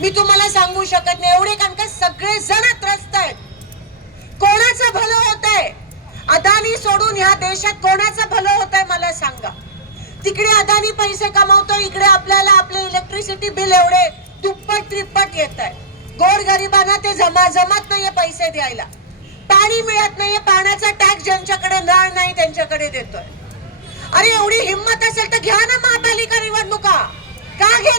मी तुम्हाला सांगू शकत नाही. एवढे कारण का सगळे जण त्रस्त आहेत. कोणाचं भलं होत आहे अदानी सोडून ह्या देशात कोणाचं भलं होत आहे मला सांगा. तिकडे अदानी पैसे कमावतो इकडे आपल्याला आपले इलेक्ट्रिसिटी बिल एवढे दुप्पट त्रिप्पट येत आहे गोर गरिबांना ते जमा जमत नाहीये पैसे द्यायला. पाणी मिळत नाहीये पाण्याचा टॅक्स ज्यांच्याकडे नळ नाही त्यांच्याकडे देतोय. अरे एवढी हिंमत असेल तर घ्या ना महापालिका निवडणुका. का घ्या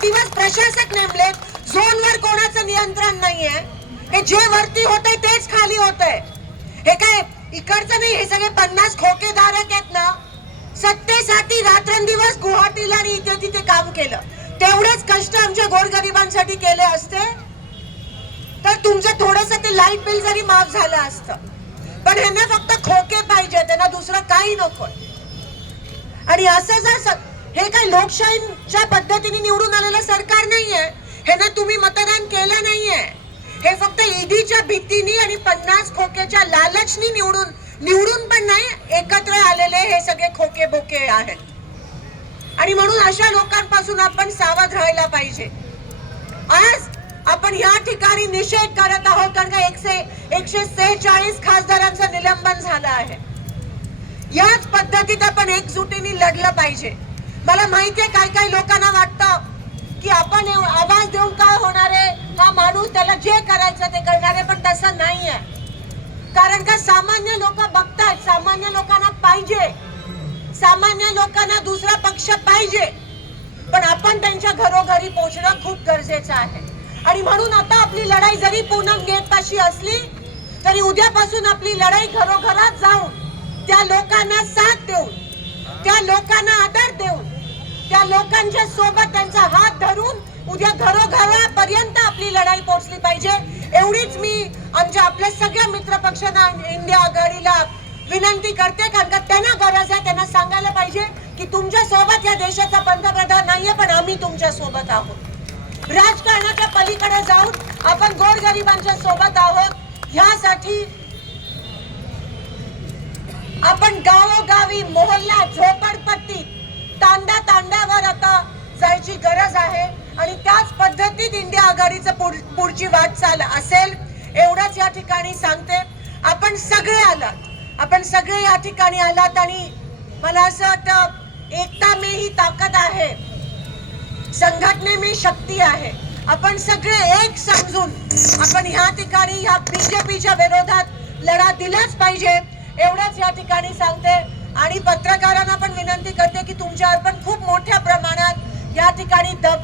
दिवस प्रशासक नेमलेत झोनवर कोणाचं नियंत्रण नाहीये. हे जे वरती होत आहे तेच खाली होत आहे हे काय इकडचं नाही हे सगळे पन्नास खोकेधारक आहेत ना? सत्तेसाठी रात्रंदिवस गुवाहाटीला आणि इथे तिथे काम केलं. तेवढेच कष्ट आमच्या गोरगरिबांसाठी केले असते. तर तुमचं थोडस ते लाइट बिल जरी माफ झालं असतं पण ह्यांना फक्त खोके पाहिजे त्यांना दुसरं काही नको आणि असं जर हे काय लोकशाहीच्या पद्धतीने निवडून आलेलं सरकार नाहीये? ह्यांना तुम्ही मतदान केलं नाहीये? हे फक्त ईडीच्या भीतीने आणि पन्नास खोक्याच्या लालचनी निवडून निवडून पण नाही एकत्र आलेले हे सगळे खोके बोके आहेत. आणि म्हणून अशा लोकांपासून आपण सावध राहायला पाहिजे. आज आपण या ठिकाणी निषेध करत आहोत कारण का एकशे एकशे सेहेचाळीस खासदारांचं निलंबन झालं आहे. याच पद्धतीत आपण एकजुटीने लढलं पाहिजे. मला माहितीये काय काय लोकांना वाटतं की आपण आवाज देऊन काय होणार आहे? हा माणूस त्याला जे करायचं ते करणार आहे पण तसं नाही आहे कारण का सामान्य लोक बघतात सामान्य लोकांना पाहिजे. सामान्य लोकांना दुसरा पक्ष पाहिजे. पण आपण त्यांच्या घरोघरी पोहोचणं खूप गरजेचं आहे. आणि म्हणून आता आपली लढाई जरी पूनम गेटपाशी असली तरी उद्यापासून आपली लढाई घरोघरात जाऊन त्या लोकांना साथ देऊन त्या लोकांना आदर त्या लोकांच्या सोबत त्यांचा हात धरून उद्या घरोघरापर्यंत आपली लढाई पोहोचली पाहिजे. एवढीच मी आमच्या आपल्या सगळ्या मित्र पक्षांना इंडिया आघाडीला विनंती करते कारण का त्यांना गरज आहे त्यांना सांगायला पाहिजे की तुमच्यासोबत या देशाचा पंतप्रधान नाहीये पण आम्ही तुमच्यासोबत आहोत. राजकारणाच्या पलीकडे जाऊन आपण गोरगरिबांच्या सोबत आहोत. ह्यासाठी आपण गावोगावी मोहल्ला आहे आणि त्याच पद्धतीत इंडिया आघाडीचं पुढ- पुढची वाटचाल असेल एवढंच या ठिकाणी सांगते. आपण सगळे आलात. आपण सगळे या ठिकाणी आलात आणि मला असं वाटतं एकता मी ही ताकद आहे. संघटने मी शक्ती आहे. आपण सगळे एक समजून आपण ह्या ठिकाणी ह्या बीजेपीच्या विरोधात लढा दिलाच पाहिजे एवढंच या ठिकाणी सांगते. आणि पत्रकारांना पण विनंती करते की तुमच्यावर पण खूप मोठ्या प्रमाणात या ठिकाणी दब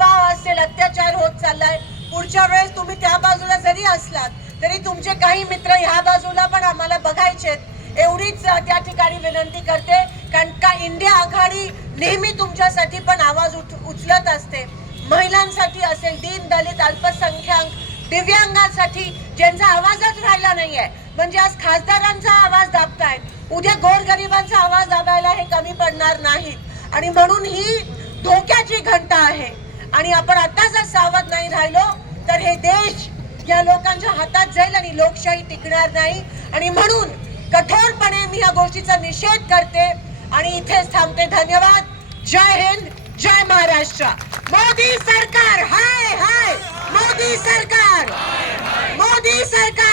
अत्याचार होत चाललाय. पुढच्या वेळेस तुम्ही त्या बाजूला जरी असलात तरी तुमचे काही मित्र ह्या बाजूला पण आम्हाला बघायचेत एवढीच त्या ठिकाणी विनंती करते कारण का इंडिया आघाडी नेहमी तुमच्यासाठी पण आवाज उठ उचलत असते. महिलांसाठी असेल दीन दलित अल्पसंख्याक दिव्यांगांसाठी ज्यांचा आवाजच राहिला नाहीये. म्हणजे आज खासदारांचा आवाज दाबतायत. उद्या गोरगरिबांचा आवाज दाबायला हे कमी पडणार नाहीत. आणि म्हणून ही धोक्याची घंटा आहे. आणि आपण आता जर सावध नाही राहिलो तर हे देश या लोकांच्या हातात जाईल आणि लोकशाही टिकणार नाही. आणि म्हणून कठोरपणे मी या गोष्टीचा निषेध करते आणि इथेच थांबते. धन्यवाद. जय हिंद जय महाराष्ट्र. मोदी सरकार हाय हाय. मोदी सरकार. मोदी सरकार. मोदी सरकार